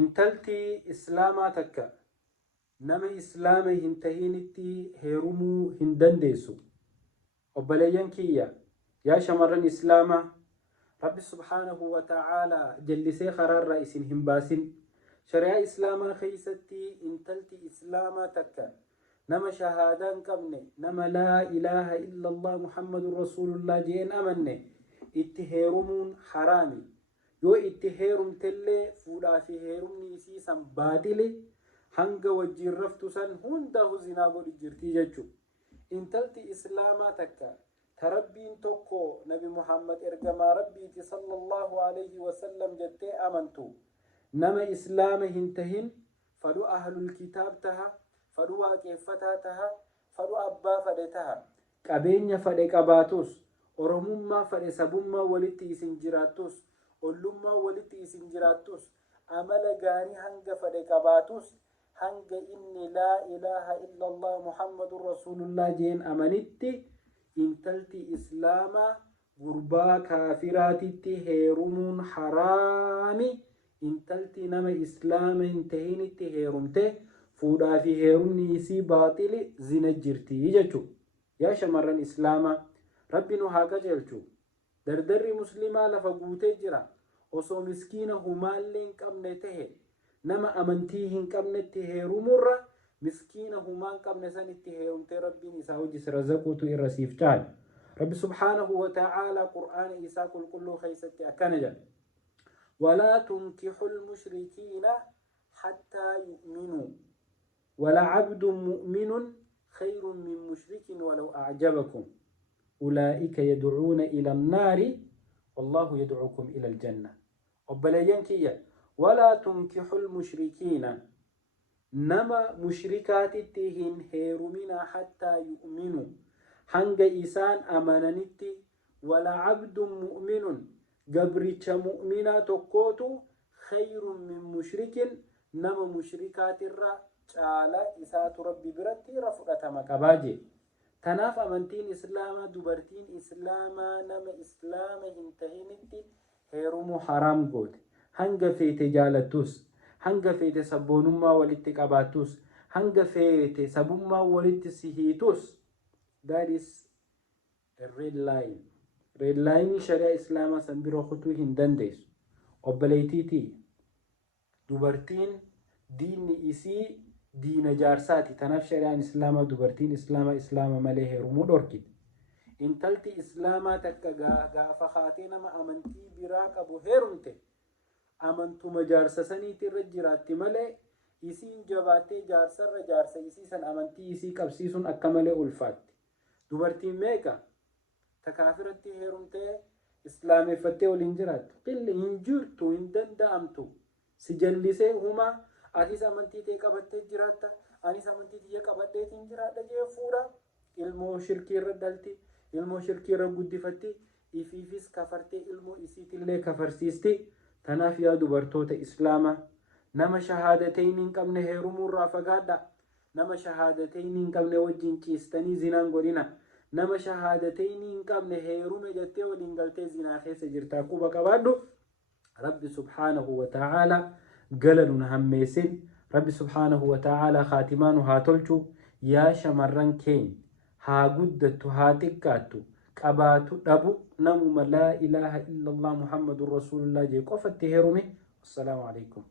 intalti islaamaa takka nama islaama hin tahinitti heerumuu hin dandeessu. obboleeyyan kiyya yaa shamarran islaamaa rabbi subhaanahu wa ta'aalaa jallisee karaarraa isin hin baasin. shari'aa islaamaa keeysatti intalti islaamaa takka nama shahaadaa hin qabne nama laa ilaaha illallah muhammadun rasuulullah jeen amanne itti heerumuun haraami. yoo itti heerumtellee fuudhaa fi heerumni isii san baatile hanga wajjiin raftu san hundahu zinaa godhi jirtii jechu. intalti islaamaa takka tarabbiin tokko nabi muhammad ergamaa rabbiiti sallallahu alayhi wasallam jettee amantu nama islaama hin tahin fadhu ahlul kitaab taha, fadhu waaqeeffataa taha, fadhu abbaa fadhe taha, qabeenya fadhe qabaatus, oromummaa fadhe sabummaa walitti isin jiraattus, ollummaa walitti isin jiraattus, amala gaarii hanga fadhe qabaatus, hanga inni laa ilaaha illallah muhammadun rasuulullah jeen amanitti intalti islaamaa gurbaa kaafiraatitti heerumuun haraami. intalti nama islaama hin tahinitti heerumte fuudhaa fi heerumni isii baaxili zina jirtii jechu. yaa shamarran islaamaa rabbi nu haa qajeelchu. dardarri muslimaa lafa guutee jira. osoo miskiina humaallee hin qabne tahe nama amantii hin qabnetti heerumurra miskiina humaan qabne sanitti heerumte rabbiin isaa hojis razaquutu irra siif caala. rabbi subhaanahu wa ta'aalaa qur'aana isaa qulqulluu keeysatti akkana jedha: ولا تنكحوا المشركين حتى يؤمنوا ولعبد مؤمن خير من مشرك ولو أعجبكم أولئك يدعون إلى النار والله يدعوكم إلى الجنة. وبلين كيا ولا تنكحوا المشركين نما مشركات تهين هيرمنا حتى يؤمنوا هنگ إسان أماننتي ولعبد مؤمن gabricha mu'minaa tokkootu khayrun min mushrikin nama mushrikaatirra caala isaatu rabbi biratti irra fudhatama qabaa jee. tanaaf amantiin islaamaa dubartiin islaamaa nama islaama hin tahinitti heerumuu haraam goote. hanga feete jaalattus, hanga feete sabboonummaa walitti qabaattus, hanga feete sabummaa walitti sihiitus. that is a red line. red line shari'a islaamaa san biroo kutuu hin dandeessu. obboleeytiitii dubartiin diinni isii diina jaarsaati. tanaaf shari'aan islaamaa dubartiin islaama malee heerumuu dhorkite. intalti islaamaa takka gaafa haatee nama amantii biraa qabu heerumte amantuma jaarsa saniiti irra jiraatti malee isiin jabaattee jaarsarra jaarsa isii san amantii isii qabsiisuun akka malee ulfaatti. dubartiin meeqa takaafiratti heerumtee islaameffattee waliin jiraattu qilli hin jirtu, hin danda'amtu. si jallisee humaa atis amantii tee qabattee jiraatta, anis amantii tiyya qabadheetiin jiraadha jee fuudha. ilmoo shirkii irra dhalti, ilmoo shirkii irra guddifatti, ifiifis kafartee ilmoo isiitillee kafarsiisti. tanaaf yaa dubartoota islaamaa nama shahaadateyn hin qabne heerumuurraa fagaadha. nama shahaadateyn hin qabne wajjin ciistanii zinaan godhina. nama shahaadateyn hin qabne heerume jettee waliin galtee zinaa keessa jirtaa quba qabaadhu. rabbi subhaanahu wa ta'aalaa gala nun hammeessin. rabbi subhaanahu wa ta'aalaa khaatimaa nu haa tolchu. yaa shamarran keenya haa guddattu haa xiqqaattu qabaatu dhabu namuma laa ilaaha illallah muhammadun rasuulullah jee qofatti heerume. assalaamu alaikum.